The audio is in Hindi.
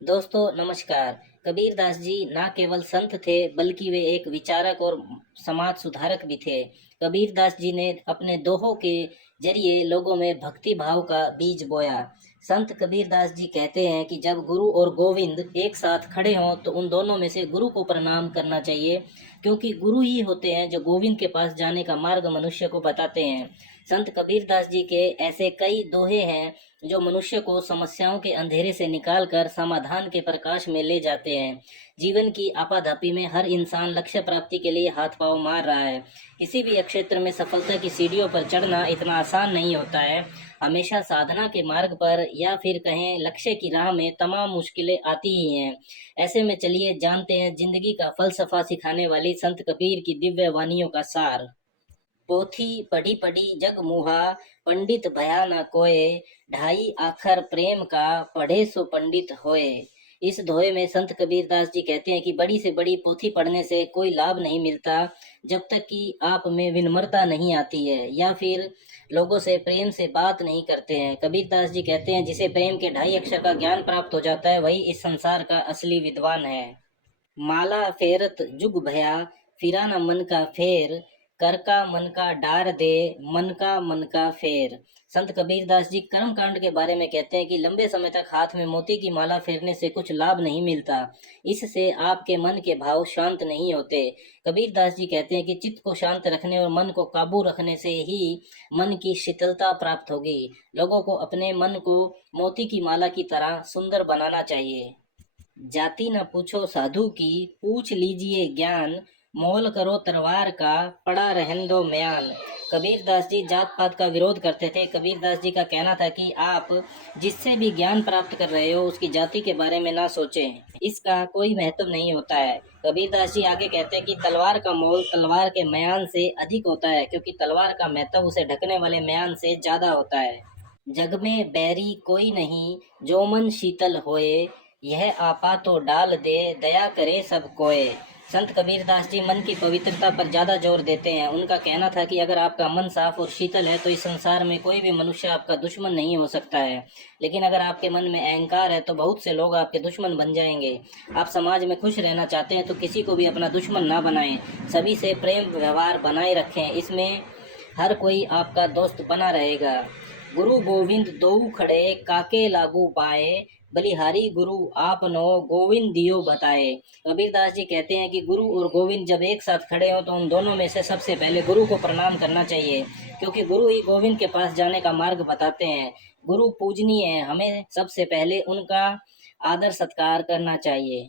दोस्तों नमस्कार। कबीरदास जी ना केवल संत थे बल्कि वे एक विचारक और समाज सुधारक भी थे। कबीरदास जी ने अपने दोहों के जरिए लोगों में भक्ति भाव का बीज बोया। संत कबीरदास जी कहते हैं कि जब गुरु और गोविंद एक साथ खड़े हों तो उन दोनों में से गुरु को प्रणाम करना चाहिए, क्योंकि गुरु ही होते हैं जो गोविंद के पास जाने का मार्ग मनुष्य को बताते हैं। संत कबीरदास जी के ऐसे कई दोहे हैं जो मनुष्य को समस्याओं के अंधेरे से निकालकर समाधान के प्रकाश में ले जाते हैं। जीवन की आपाधापी में हर इंसान लक्ष्य प्राप्ति के लिए हाथ पांव मार रहा है। किसी भी क्षेत्र में सफलता की सीढ़ियों पर चढ़ना इतना आसान नहीं होता है। हमेशा साधना के मार्ग पर या फिर कहें लक्ष्य की राह में तमाम मुश्किलें आती ही हैं। ऐसे में चलिए जानते हैं जिंदगी का फलसफा सिखाने वाली संत कबीर की दिव्य वानियों का सार। पोथी पढ़ी पढ़ी जग मुहा, पंडित भया न कोय, ढाई आखर प्रेम का, पढ़े सो पंडित होए। इस दोहे में संत कबीरदास जी कहते हैं कि बड़ी से बड़ी पोथी पढ़ने से कोई लाभ नहीं मिलता जब तक कि आप में विनम्रता नहीं आती है या फिर लोगों से प्रेम से बात नहीं करते हैं। कबीरदास जी कहते हैं जिसे प्रेम के ढाई अक्षर का ज्ञान प्राप्त हो जाता है वही इस संसार का असली विद्वान है। माला फेरत जुग भया, फिरा न मन का फेर, कर का मन का डार दे, मन का फेर। संत कबीरदास जी कर्म कांड के बारे में कहते हैं कि लंबे समय तक हाथ में मोती की माला फेरने से कुछ लाभ नहीं मिलता। इससे आपके मन के भाव शांत नहीं होते। कबीरदास जी कहते हैं कि चित्त को शांत रखने और मन को काबू रखने से ही मन की शीतलता प्राप्त होगी। लोगों को अपने मन को मोती की माला की तरह सुंदर बनाना चाहिए। जाति न पूछो साधु की, पूछ लीजिए ज्ञान, मोल करो तलवार का, पड़ा रहन दो म्यान। कबीरदास जी जात पात का विरोध करते थे। कबीरदास जी का कहना था कि आप जिससे भी ज्ञान प्राप्त कर रहे हो उसकी जाति के बारे में ना सोचें, इसका कोई महत्व नहीं होता है। कबीरदास जी आगे कहते हैं कि तलवार का मोल तलवार के म्यान से अधिक होता है, क्योंकि तलवार का महत्व उसे ढकने वाले म्यान से ज्यादा होता है। जग में बैरी कोई नहीं, जो मन शीतल होए, यह आपा तो डाल दे, दया करे सब कोय। संत कबीरदास जी मन की पवित्रता पर ज़्यादा जोर देते हैं। उनका कहना था कि अगर आपका मन साफ और शीतल है तो इस संसार में कोई भी मनुष्य आपका दुश्मन नहीं हो सकता है। लेकिन अगर आपके मन में अहंकार है तो बहुत से लोग आपके दुश्मन बन जाएंगे। आप समाज में खुश रहना चाहते हैं तो किसी को भी अपना दुश्मन ना बनाएं, सभी से प्रेम व्यवहार बनाए रखें, इसमें हर कोई आपका दोस्त बना रहेगा। गुरु गोविंद दोऊ खड़े, काके लागू पाए, बलिहारी गुरु आपनो, गोविंद दियो बताए। कबीरदास जी कहते हैं कि गुरु और गोविंद जब एक साथ खड़े हो तो उन दोनों में से सबसे पहले गुरु को प्रणाम करना चाहिए, क्योंकि गुरु ही गोविंद के पास जाने का मार्ग बताते हैं। गुरु पूजनीय है, हमें सबसे पहले उनका आदर सत्कार करना चाहिए।